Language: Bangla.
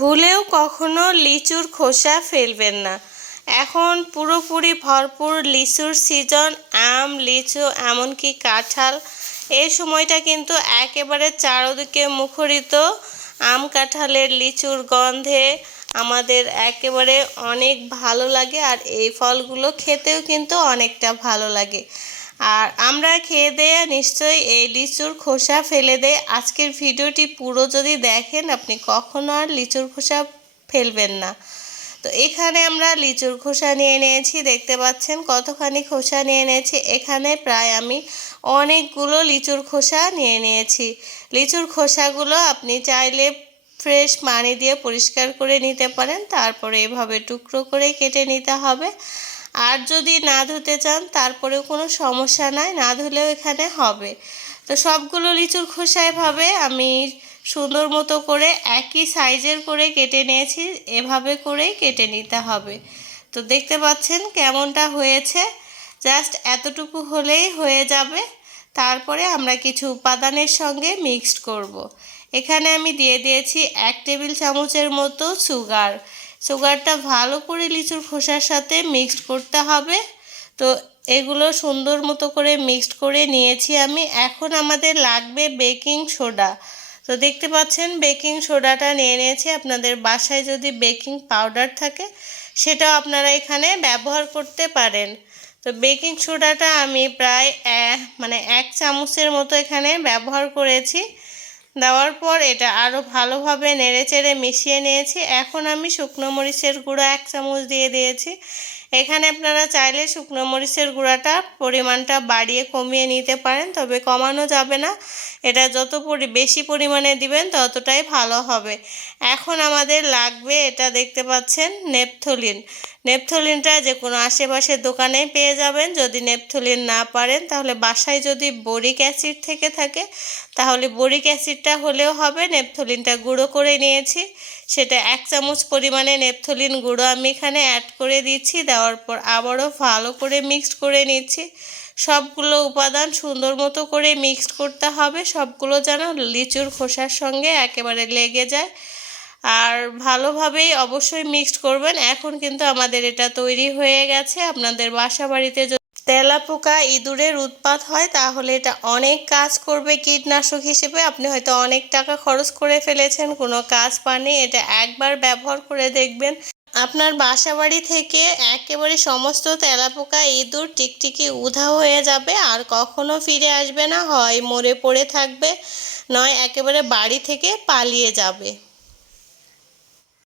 ভুলেও কখনো লিচুর খোসা ফেলবেন না। এখন পুরোপুরি ভরপুর লিচুর সিজন। আম, লিচু, এমনকি কাঁঠাল, এই সময়টা কিন্তু একেবারে চারদিকে মুখরিত আম, কাঁঠালের, লিচুর গন্ধে আমাদের একেবারে অনেক ভালো লাগে। আর এই ফলগুলো খেতেও কিন্তু অনেকটা ভালো লাগে। আর আমরা খেয়ে দিয়ে নিশ্চয়ই এই লিচুর খোসা ফেলে দেয়। আজকের ভিডিওটি পুরো যদি দেখেন আপনি কখনো আর লিচুর খোসা ফেলবেন না। তো এখানে আমরা লিচুর খোসা নিয়ে নিয়েছি, দেখতে পাচ্ছেন কতখানি খোসা নিয়ে নিয়েছি। এখানে প্রায় আমি অনেকগুলো লিচুর খোসা নিয়ে নিয়েছি। লিচুর খোসাগুলো আপনি চাইলে ফ্রেশ পানি দিয়ে পরিষ্কার করে নিতে পারেন, তারপরে এভাবে টুকরো করে কেটে নিতে হবে। আর যদি না ধুতে চান তারপরেও কোনো সমস্যা নাই, না ধুলেও এখানে হবে। তো সবগুলো লিচুর খোসা এভাবে আমি সুন্দর মতো করে একই সাইজের করে কেটে নিয়েছি। এভাবে করেই কেটে নিতে হবে। তো দেখতে পাচ্ছেন কেমনটা হয়েছে, জাস্ট এতটুকু হলেই হয়ে যাবে। তারপরে আমরা কিছু উপাদানের সঙ্গে মিক্সড করব। এখানে আমি দিয়ে দিয়েছি 1 টেবিল চামচের মতো সুগার। সুগারটা ভালো করে লিচুর খোসার সাথে মিক্সড করতে হবে। তো এগুলো সুন্দর মতো করে মিক্সড করে নিয়েছি আমি। এখন আমাদের লাগবে বেকিং সোডা। তো দেখতে পাচ্ছেন বেকিং সোডাটা নিয়ে নিয়েছি। আপনাদের বাসায় যদি বেকিং পাউডার থাকে সেটাও আপনারা এখানে ব্যবহার করতে পারেন। তো বেকিং সোডাটা আমি প্রায় 1 চামচের মতো এখানে ব্যবহার করেছি। দেওয়ার পর এটা আরও ভালোভাবে নেড়েচেড়ে মিশিয়ে নিয়েছি। এখন আমি শুকনো মরিচের গুঁড়া 1 চামচ দিয়ে দিয়েছি। এখানে আপনারা চাইলে শুকনো মরিচের গুঁড়াটা পরিমাণটা বাড়িয়ে কমিয়ে নিতে পারেন, তবে কমানো যাবে না। এটা যত বেশি পরিমাণে দিবেন ততটাই ভালো হবে। এখন আমাদের লাগবে, এটা দেখতে পাচ্ছেন, নেপথলিন। নেপথলিনটা যে কোনো আশেপাশের দোকানেই পেয়ে যাবেন। যদি নেপথলিন না পারেন তাহলে বাসায় যদি বোরিক অ্যাসিড থেকে থাকে তাহলে বোরিক অ্যাসিডটা হলেও হবে। নেপথলিনটা গুঁড়ো করে নিয়েছি, সেটা 1 চামচ পরিমাণে নেপথলিন গুঁড়ো আমি এখানে অ্যাড করে দিচ্ছি। দেওয়ার পর আবারও ভালো করে মিক্সড করে নিচ্ছি। সবগুলো উপাদান সুন্দর মতো করে মিক্সড করতে হবে, সবগুলো যেন লিচুর খোসার সঙ্গে একেবারে লেগে যায়। আর ভালোভাবেই অবশ্যই মিক্সড করবেন। এখন কিন্তু আমাদের এটা তৈরি হয়ে গেছে। আপনাদের বাসা বাড়িতে যদি তেলাপোকা, ইঁদুরের উৎপাত হয় তাহলে এটা অনেক কাজ করবে কীটনাশক হিসেবে। আপনি হয়তো অনেক টাকা খরচ করে ফেলেছেন, কোনো কাজ পাননি। এটা একবার ব্যবহার করে দেখবেন, আপনার বাসাবাড়ি থেকে একেবারে সমস্ত তেলাপোকা, ইঁদুর, টিকটিকি উধাও হয়ে যাবে আর কখনো ফিরে আসবে না। হয় মরে পড়ে থাকবে, নয় একেবারে বাড়ি থেকে পালিয়ে যাবে।